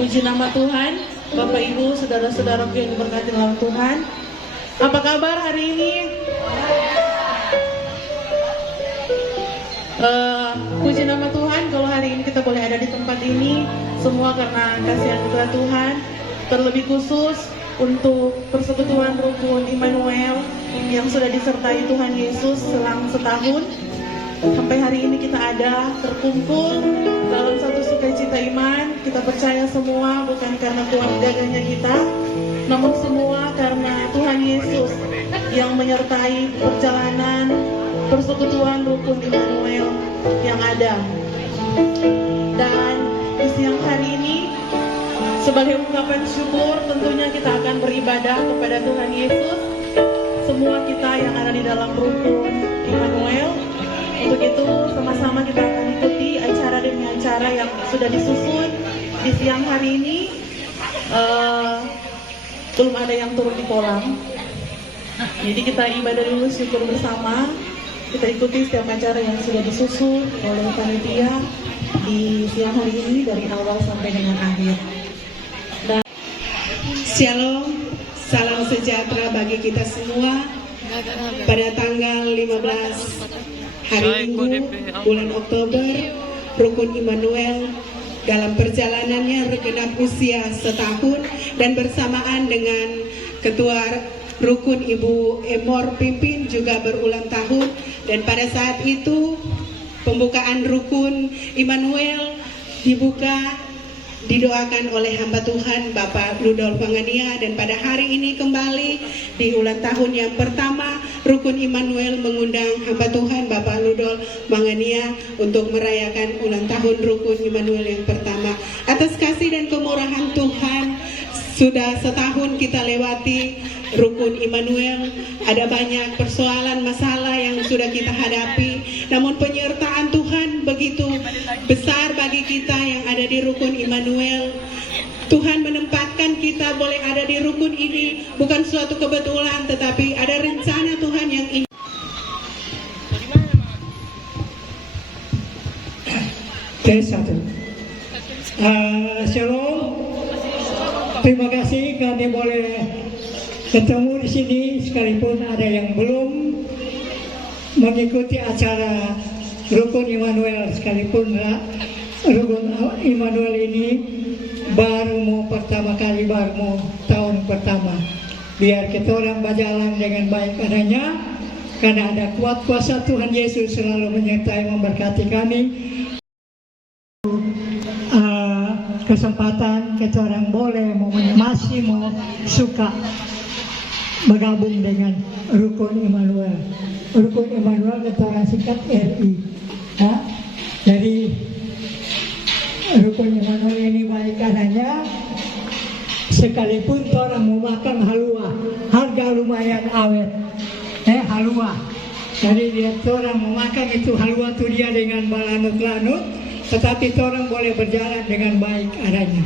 Puji nama Tuhan, Bapak Ibu, saudara-saudaraku yang diberkati oleh Tuhan. Apa kabar hari ini? Puji nama Tuhan, kalau hari ini kita boleh ada di tempat ini, semua karena kasih anugerah Tuhan. Terlebih khusus untuk persekutuan rukun Immanuel yang sudah disertai Tuhan Yesus selang setahun. Sampai hari ini kita ada terkumpul dalam satu sukacita iman. Kita percaya semua bukan karena kuat gagahnya kita, namun semua karena Tuhan Yesus yang menyertai perjalanan persekutuan rukun Immanuel yang ada. Dan di siang hari ini, sebagai ungkapan syukur, tentunya kita akan beribadah kepada Tuhan Yesus. Semua kita yang ada di dalam rukun Immanuel. Untuk itu sama-sama kita akan ikuti acara demi acara yang sudah disusun di siang hari ini. Belum ada yang turun di kolam, jadi kita ibadah dulu, syukur bersama. Kita ikuti setiap acara yang sudah disusun oleh panitia di siang hari ini dari awal sampai dengan akhir. Dan Shalom, salam sejahtera bagi kita semua. Pada tanggal 15 hari Minggu bulan Oktober, Rukun Immanuel dalam perjalanannya genap usia setahun, dan bersamaan dengan Ketua Rukun Ibu Emor Pimpin juga berulang tahun. Dan pada saat itu pembukaan Rukun Immanuel didoakan oleh hamba Tuhan Bapak Rudolf Mangania, dan pada hari ini kembali di ulang tahun yang pertama Rukun Immanuel mengundang hamba Tuhan Bapak Rudolf Mangania untuk merayakan ulang tahun Rukun Immanuel yang pertama. Atas kasih dan kemurahan Tuhan, sudah setahun kita lewati Rukun Immanuel. Ada banyak persoalan masalah yang sudah kita hadapi, namun penyertaan Tuhan begitu besar bagi kita yang ada di Rukun Immanuel. Tuhan menempatkan kita boleh ada di rukun ini bukan suatu kebetulan, tetapi ada rencana Tuhan yang ingin. Shalom. Terima kasih kami boleh ketemu di sini, sekalipun ada yang belum mengikuti acara Rukun Immanuel, sekalipun Rukun Immanuel ini baru mau pertama kali, baru mau tahun pertama. Biar kita orang berjalan dengan baik adanya, karena ada kuat kuasa Tuhan Yesus selalu menyertai memberkati kami. Kesempatan kita orang boleh masih mau suka bergabung dengan Rukun Immanuel. Rukun Immanuel kita orang singkat RI. Jadi Rukun Immanuel ini baik adanya, sekalipun orang mau makan halua, harga lumayan awet, halua. Jadi dia orang mau makan itu halua tuh dia dengan balanut-lanut, tetapi orang boleh berjalan dengan baik adanya.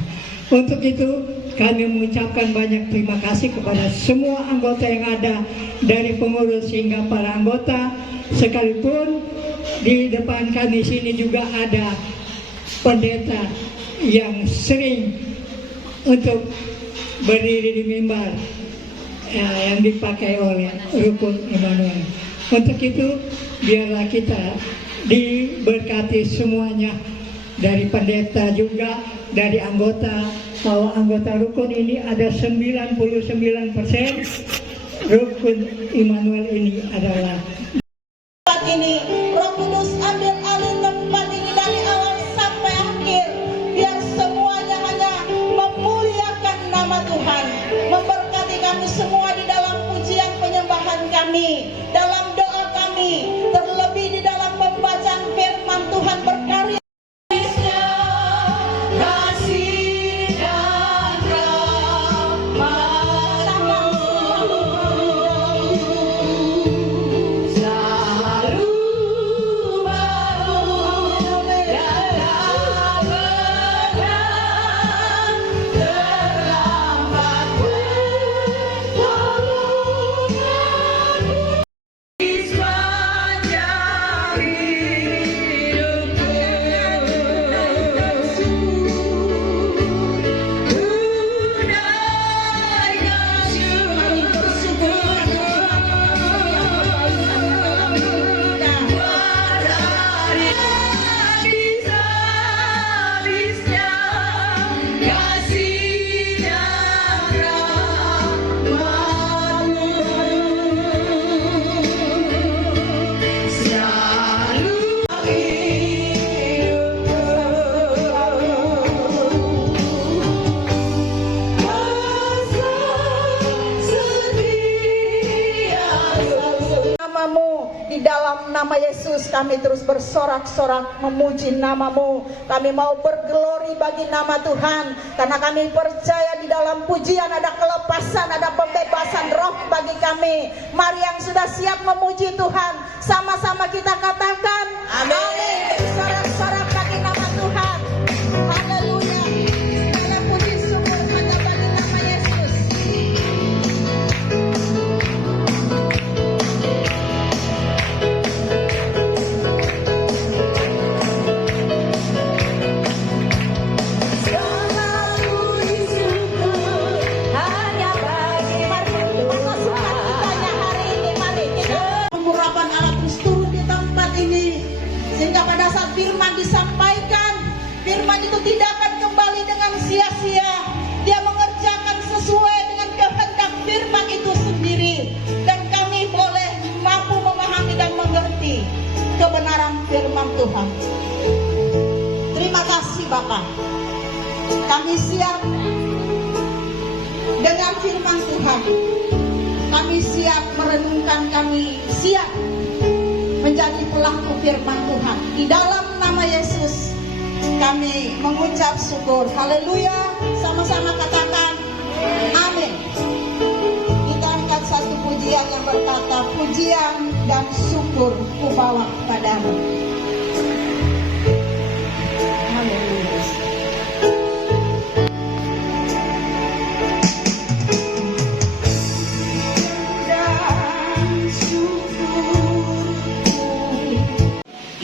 Untuk itu kami mengucapkan banyak terima kasih kepada semua anggota yang ada, dari pengurus hingga para anggota, sekalipun di depan kami sini juga ada pendeta yang sering untuk berdiri di mimbar yang dipakai oleh Rukun Immanuel. Untuk itu biarlah kita diberkati semuanya, dari pendeta juga, dari anggota. Bahwa anggota Rukun ini ada 99% Rukun Immanuel ini adalah ini. Roh Kudus ambil alih tempat ini dari awal sampai akhir, biar semuanya hanya memuliakan nama Tuhan, memberkati kami semua di dalam pujian penyembahan kami, dalam doa kami, terlebih di dalam pembacaan firman Tuhan berkarya. Selalu kami terus bersorak-sorak memuji nama-Mu. Kami mau berglori bagi nama Tuhan, karena kami percaya di dalam pujian ada kelepasan, ada pembebasan roh bagi kami. Mari yang sudah siap memuji Tuhan, sama-sama kita katakan amin. Sorak-sorak bagi nama Tuhan. Haleluya. Segala puji syukur hanya bagi nama Yesus. Pengurapan Allah terus turun di tempat ini, sehingga pada saat firman disampaikan, firman itu tidak akan kembali dengan sia-sia. Dia mengerjakan sesuai dengan kehendak firman itu sendiri, dan kami boleh mampu memahami dan mengerti kebenaran firman Tuhan. Terima kasih Bapak. Kami siap dengan firman Tuhan. Kami siap merenungkan, kami siap menjadi pelaku firman Tuhan. Di dalam nama Yesus kami mengucap syukur. Haleluya. Sama-sama katakan amin. Kita angkat satu pujian yang berkata, pujian dan syukur ku bawa padamu. Haleluya.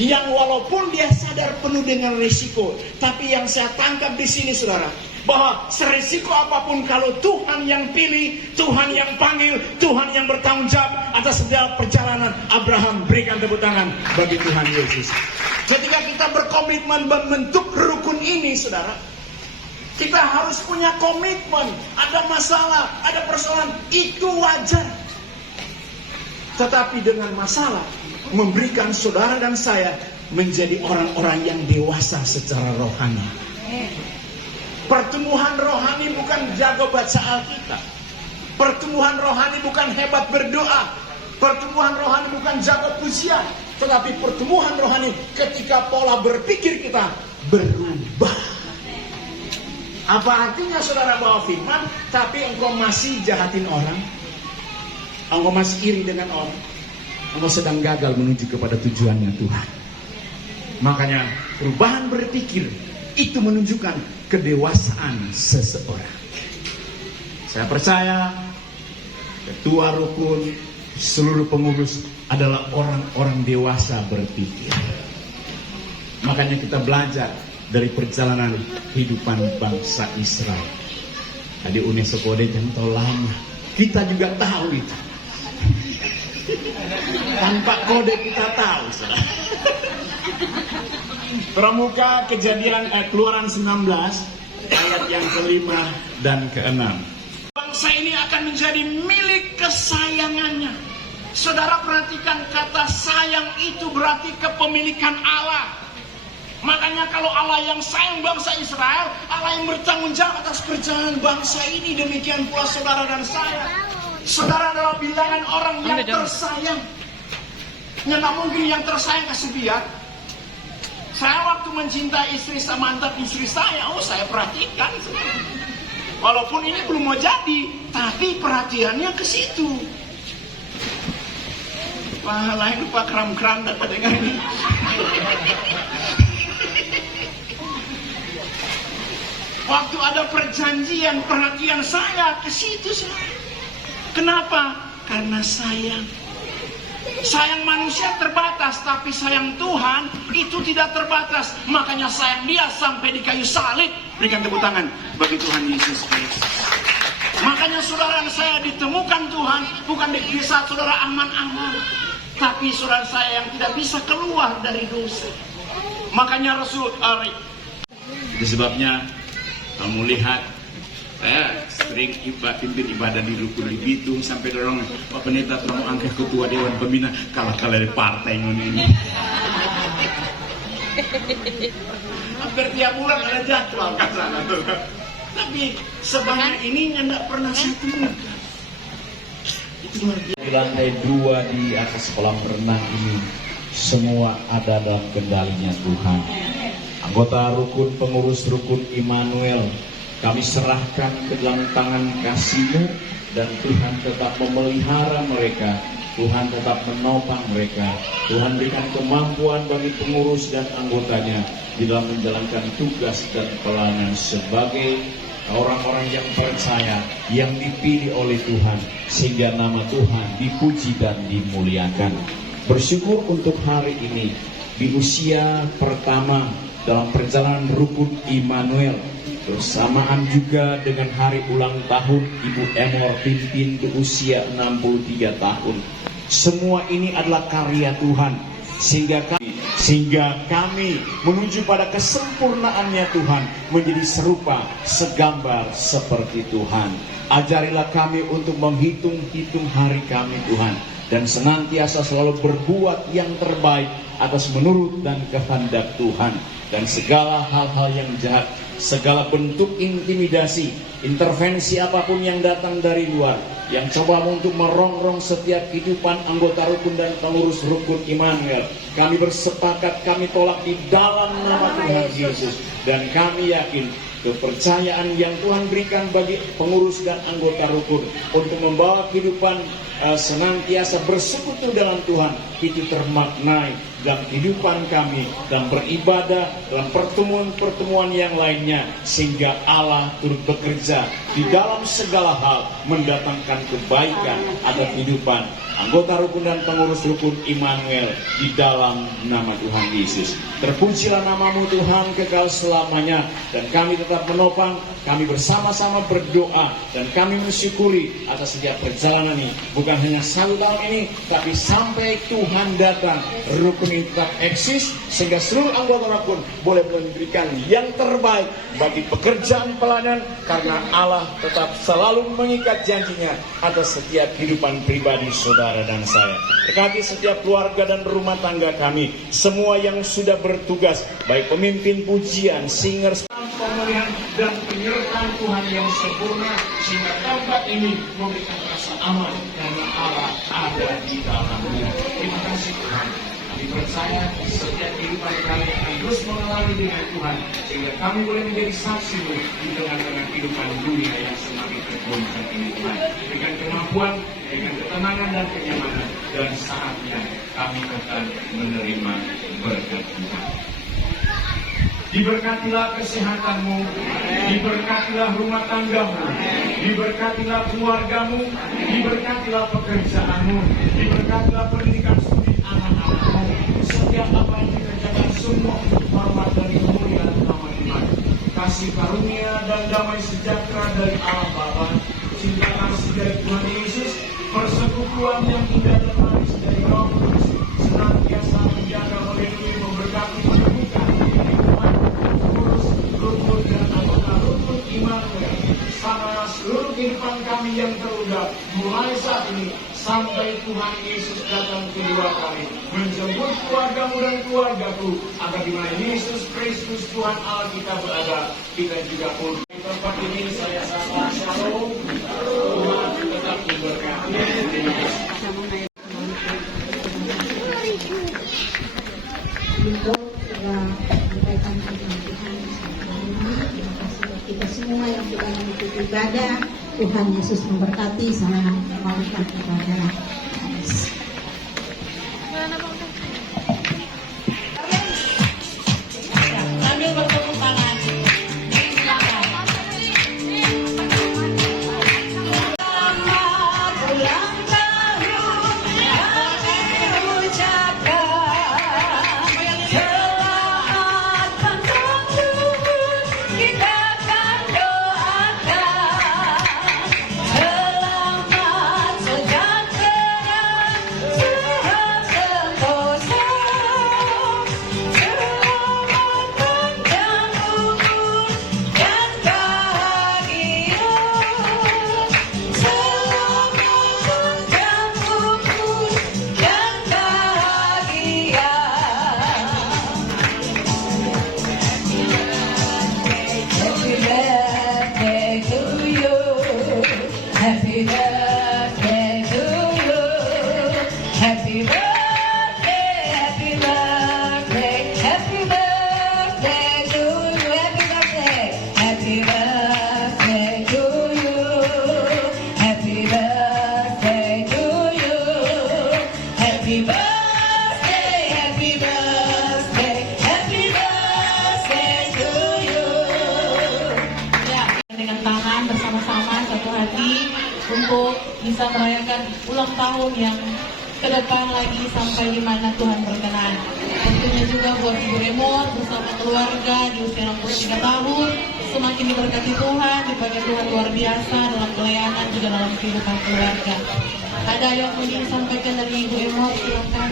Yang walaupun dia sadar penuh dengan risiko, tapi yang saya tangkap di sini saudara, bahwa serisiko apapun kalau Tuhan yang pilih, Tuhan yang panggil, Tuhan yang bertanggung jawab atas segala perjalanan Abraham. Berikan tepuk tangan bagi Tuhan Yesus. Ketika kita berkomitmen membentuk rukun ini saudara, kita harus punya komitmen. Ada masalah, ada persoalan, itu wajar. Tetapi dengan masalah memberikan saudara dan saya menjadi orang-orang yang dewasa secara rohani. Pertumbuhan rohani bukan jago baca Alkitab. Pertumbuhan rohani bukan hebat berdoa. Pertumbuhan rohani bukan jago pujian. Tetapi pertumbuhan rohani ketika pola berpikir kita berubah. Apa artinya saudara bawa firman, tapi engkau masih jahatin orang? Engkau masih iri dengan orang? Engkau sedang gagal menuju kepada tujuannya Tuhan. Makanya perubahan berpikir itu menunjukkan kedewasaan seseorang. Saya percaya ketua rukun, seluruh pengurus adalah orang-orang dewasa berpikir. Makanya kita belajar dari perjalanan kehidupan bangsa Israel. Tadi Uni Sekode jangan tahu lama. Kita juga tahu itu. Tanpa kode kita tahu. Pramuka Kejadian Keluaran 19 ayat yang ke-5 dan ke-6. Bangsa ini akan menjadi milik kesayangannya. Saudara perhatikan, kata sayang itu berarti kepemilikan Allah. Makanya kalau Allah yang sayang bangsa Israel, Allah yang bertanggung jawab atas perjalanan bangsa ini. Demikian pula saudara dan saya. Saudara adalah bilangan orang yang tersayang. Nggak mungkin yang tersayang kasih biar. Saya waktu mencintai istri sama mantan istri saya, saya perhatikan. Walaupun ini belum mau jadi, tapi perhatiannya ke situ. Lain lupa kram-kram dapat dengar ini. Waktu ada perjanjian, perhatian saya ke situ. Kenapa? Karena sayang. Sayang manusia terbatas, tapi sayang Tuhan itu tidak terbatas. Makanya sayang dia sampai di kayu salib. Berikan tepuk tangan bagi Tuhan Yesus Kristus. Makanya saudara saya ditemukan Tuhan bukan di saat saudara aman-aman, tapi saudara saya yang tidak bisa keluar dari dosa. Makanya Rasul itu sebabnya kamu lihat, saya sering pimpin ibadah di Rukun di Bitung sampai dorong Pak Pendeta terus angkat ketua Dewan Pembina kalah-kalah dari partai ini. Hampir tiap bulan ada jadwal kan sana tuh. Tapi sebanyak ini tidak pernah saya temukan. Itu luar biasa. Di lantai 2 di atas kolam renang ini semua ada dalam kendalinya Tuhan. Anggota rukun, pengurus rukun Immanuel, kami serahkan ke dalam tangan kasih-Mu, dan Tuhan tetap memelihara mereka, Tuhan tetap menopang mereka. Tuhan berikan kemampuan bagi pengurus dan anggotanya di dalam menjalankan tugas dan pelayanan sebagai orang-orang yang percaya, yang dipilih oleh Tuhan, sehingga nama Tuhan dipuji dan dimuliakan. Bersyukur untuk hari ini, di usia pertama dalam perjalanan rukun Immanuel, bersamaan juga dengan hari ulang tahun Ibu Emor pimpin di usia 63 tahun. Semua ini adalah karya Tuhan, sehingga kami menuju pada kesempurnaannya Tuhan, menjadi serupa, segambar seperti Tuhan. Ajarilah kami untuk menghitung-hitung hari kami Tuhan, dan senantiasa selalu berbuat yang terbaik atas menurut dan kehendak Tuhan. Dan segala hal-hal yang jahat, segala bentuk intimidasi, intervensi apapun yang datang dari luar, yang coba untuk merongrong setiap kehidupan anggota rukun dan pengurus rukun Immanuel, kami bersepakat, kami tolak di dalam nama Tuhan Yesus. Dan kami yakin kepercayaan yang Tuhan berikan bagi pengurus dan anggota rukun untuk membawa kehidupan senantiasa bersekutu dalam Tuhan, itu termaknai dalam kehidupan kami, dalam beribadah, dalam pertemuan-pertemuan yang lainnya, sehingga Allah turut bekerja di dalam segala hal, mendatangkan kebaikan atas kehidupan anggota rukun dan pengurus rukun Immanuel di dalam nama Tuhan Yesus. Terpujilah nama-Mu Tuhan kekal selamanya, dan kami tetap menopang, kami bersama-sama berdoa, dan kami mensyukuri atas setiap perjalanan ini, bukan hanya 1 tahun ini, tapi sampai Tuhan datang, rukun ini tetap eksis, sehingga seluruh anggota rukun boleh memberikan yang terbaik bagi pekerjaan pelayanan, karena Allah tetap selalu mengikat janjinya atas setiap kehidupan pribadi saudara dan saya. Berkati setiap keluarga dan rumah tangga kami, semua yang sudah bertugas, baik pemimpin pujian, singers, pemeliharaan dan penyertaan Tuhan yang sempurna, sehingga tempat ini memberikan rasa aman karena Allah ada di dalamnya. Terima kasih Tuhan. Kami percaya setiap kehidupan kami akan terus mengalami dengan Tuhan, sehingga kami boleh menjadi saksi-Mu di tengah-tengah kehidupan dunia yang semakin tergoncang ini Tuhan. Dengan kemampuan, dengan ketenangan dan kenyamanan, dan saatnya kami akan menerima berkat Tuhan. Diberkatilah kesehatan-Mu, diberkatilah rumah tangga-Mu, diberkatilah keluarga-Mu, diberkatilah pekerjaan-Mu, diberkatilah pendidikan studi anak-anak-Mu. Setiap apa yang dikerjakan semua untuk hormat dari kemuliaan nama Tuhan. Kasih karunia dan damai sejahtera dari Allah Bapa, cinta kasih dari Tuhan Yesus, persekutuan yang indah dan manis dari Roh Kudus, senantiasa menjaga, melindungi, memberkati, menemukan kehidupan pengurus rukun dan anggota rukun Immanuel, sama seluruh kehidupan kami yang terunda, mulai saat ini sampai Tuhan Yesus datang kedua kali, menjemput keluarga-Mu dan keluarga-Ku, agar di mana Yesus Kristus Tuhan Allah kita berada, kita juga pun. Di tempat ini saya sapa shalom, Tuhan tetap memberkati. Terima kasih. Telah menyampaikan firman Tuhan terima kasih buat kita semua yang sudah mengikuti ibadah. Tuhan Yesus memberkati. Saya kembalikan kepada Sambil bertepuk tangan. Selamat ulang tahun kami ucapkan. Selamat panjang umur kita akan doakan. Selamat sejahtera bisa merayakan ulang tahun yang ke depan lagi sampai di mana Tuhan berkenan. Tentunya juga buat Ibu Emor bersama keluarga di usia 63 tahun, semakin diberkati Tuhan, dipakai Tuhan luar biasa dalam pelayanan juga dalam kehidupan keluarga. Ada yang ingin disampaikan dari Ibu Emor, silakan.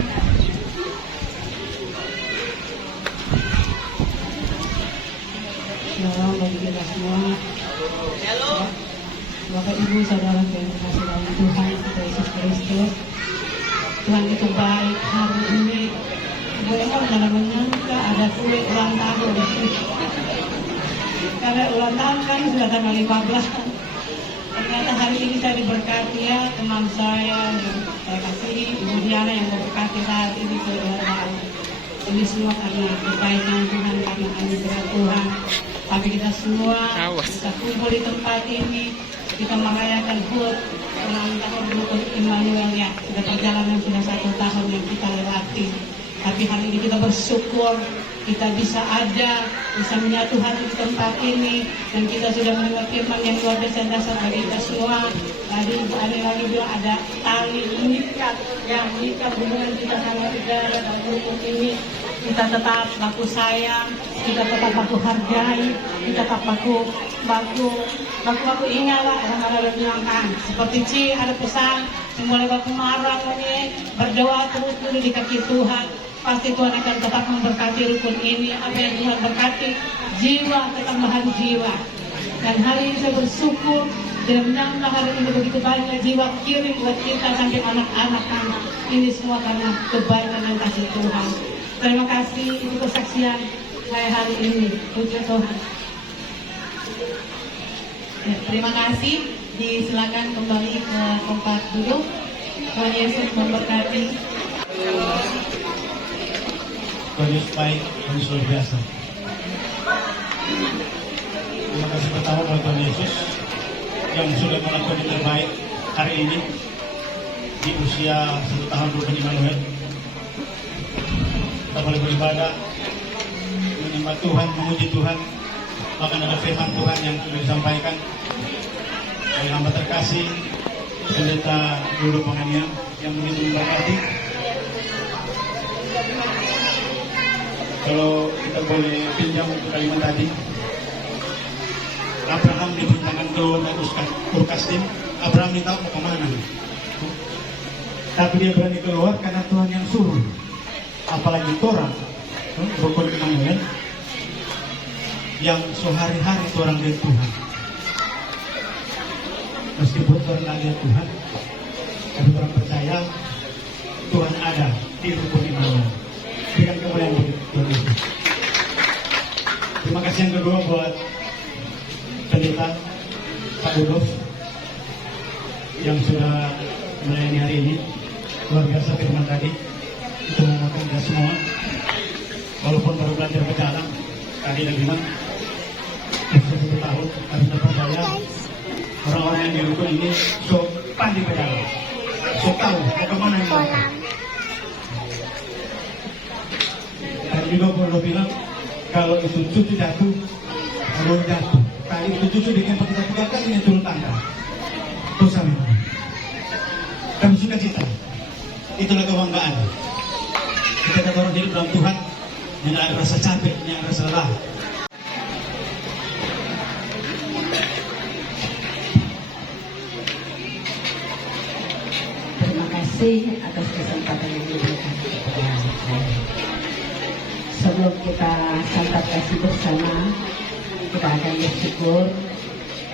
Shalom bagi kita semua. Bapak Ibu Saudara yang dikasihi dalam Tuhan kita Yesus Kristus. Tuhan itu baik. Hari ini Ibu Emor dalam menyangka ada kue ulang tahun. Karena ulang tahun kan sudah tanggal 15. Ternyata hari ini saya diberkati ya, teman saya yang saya kasihi, Ibu Diana yang memberkati saat ini keluargaan. Ini semua karena kebaikan Tuhan, karena anugerah Tuhan. Tapi kita semua bisa kumpul di tempat ini, kita merayakan HUT ulang tahun Rukun Immanuel ya. Sudah perjalanan sudah 1 tahun yang kita lewati. Tapi hari ini kita bersyukur kita bisa ada, bisa menyatu hati di tempat ini, dan kita sudah mendengar firman yang luar biasa dasar bagi kita semua. Tadi Ibu Ani lagi bilang ada tali mengikat, yang mengikat hubungan kita sama negara dan rukun ini. Kita tetap baku sayang, kita tetap baku hargai, kita tetap baku ingat lah orang-orang yang bilang kan. Seperti Ci ada pesan, semua baku marah ini berdoa terus dulu di kaki Tuhan. Pasti Tuhan akan tetap memberkati rukun ini. Apa yang Tuhan berkati, jiwa, ketambahan jiwa. Dan hari ini saya bersyukur dan menyangka hari ini begitu banyak jiwa kirim buat kita sampai anak-anak. Ini semua karena kebaikan dan kasih Tuhan. Terima kasih, itu kesaksian saya hari ini. Puji Tuhan. Ya, terima kasih. Disilakan kembali ke tempat duduk. Tuhan Yesus memberkati. Tuhan Yesus baik, Tuhan Yesus luar biasa. Terima kasih pertama kepada Tuhan Yesus yang sudah melakukan yang terbaik hari ini di usia 1 tahun Rukun Immanuel. Kita boleh beribadah, menyembah Tuhan, memuji Tuhan. Bahkan ada firman Tuhan yang sudah disampaikan oleh hamba terkasih Pendeta Rudolf Pangania yang begitu memberkati. Kalau kita boleh pinjam untuk kalimat tadi, Abraham dipintakan keluar dari Ur Kasdim. Abraham ini tahu mau kemana, tapi dia berani keluar karena Tuhan yang suruh. Apalagi orang Rukun Immanuel yang sehari-hari orang lihat Tuhan. Meskipun orang tidak lihat Tuhan, tapi orang percaya Tuhan ada di Rukun Immanuel. Berikan kemuliaan bagi Tuhan Yesus. Terima kasih yang kedua buat Pendeta Pak Rudolf yang sudah melayani hari ini. Luar biasa firman tadi. Itu memakan kita semua. Walaupun baru belajar berjalan, tadi dia bilang 1 tahun, tapi sudah percaya orang-orang yang di rukun ini so pandai berjalan, so tahu bagaimana yang mereka. Tadi juga Paulo bilang kalau itu cucu jatuh, kalau jatuh, kali itu cucu dengan kita 3 kali yang turun tangga, dosa memang. Kami suka cita, itulah kebanggaan. Kita kata orang hidup dalam Tuhan, yang ada rasa capek, yang ada rasa lelah. Terima kasih atas kesempatan yang diberikan kepada saya. Sebelum kita santap kasih bersama, kita akan bersyukur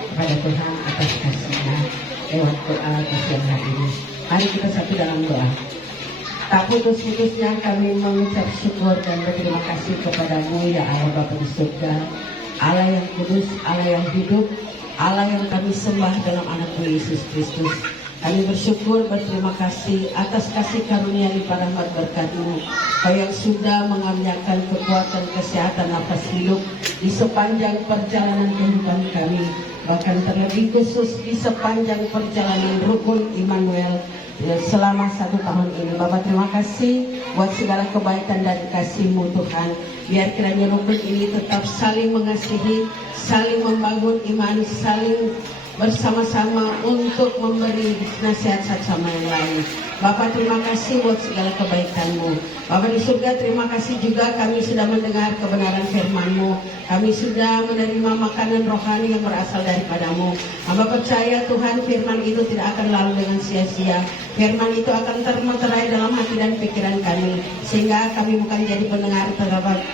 kepada Tuhan atas kasih-Nya lewat doa di siang hari ini. Mari kita satu dalam doa. Tak putus-putusnya kami mengucap syukur dan berterima kasih kepadamu ya Allah Bapa di surga, Allah yang kudus, Allah yang hidup, Allah yang kami sembah dalam anak-Mu Yesus Kristus. Kami bersyukur, berterima kasih atas kasih karunia limpah rahmat berkat-Mu, Kau yang sudah mengaruniakan kekuatan kesehatan nafas hidup di sepanjang perjalanan kehidupan kami, bahkan terlebih khusus di sepanjang perjalanan Rukun Immanuel selama 1 tahun ini. Bapak terima kasih buat segala kebaikan dan kasih-Mu Tuhan. Biar kiranya rukun ini tetap saling mengasihi, saling membangun iman, saling bersama-sama untuk memberi nasihat satu sama yang lain. Bapak, terima kasih buat segala kebaikan-Mu. Bapak di surga, terima kasih juga kami sudah mendengar kebenaran firman-Mu. Kami sudah menerima makanan rohani yang berasal daripada-Mu. Hamba percaya Tuhan, firman itu tidak akan lalu dengan sia-sia. Firman itu akan termeterai dalam hati dan pikiran kami, sehingga kami bukan jadi pendengar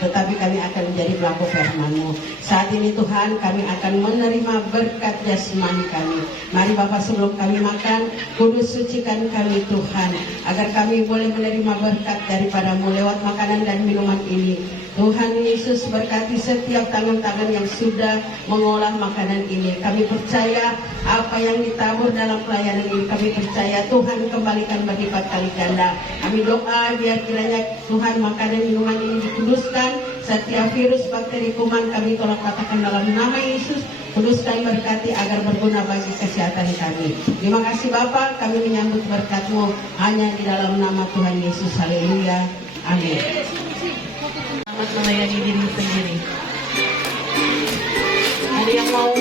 tetapi kami akan menjadi pelaku firman-Mu. Saat ini Tuhan, kami akan menerima berkat jasmani kami. Mari Bapak, sebelum kami makan, kudus sucikan kami Tuhan, agar kami boleh menerima berkat daripada-Mu lewat makanan dan minuman ini. Tuhan Yesus, berkati setiap tangan-tangan yang sudah mengolah makanan ini. Kami percaya apa yang ditabur dalam pelayanan ini, kami percaya Tuhan kembalikan berlipat kali ganda. Kami doa biar kiranya Tuhan makanan minuman ini dikuduskan. Setiap virus, bakteri, kuman kami tolak katakan dalam nama Yesus. Kuduskan, berkati agar berguna bagi kesehatan kami. Terima kasih Bapa, kami menyambut berkat-Mu hanya di dalam nama Tuhan Yesus. Haleluya. Amin. Selamat melayani diri sendiri. Ada yang mau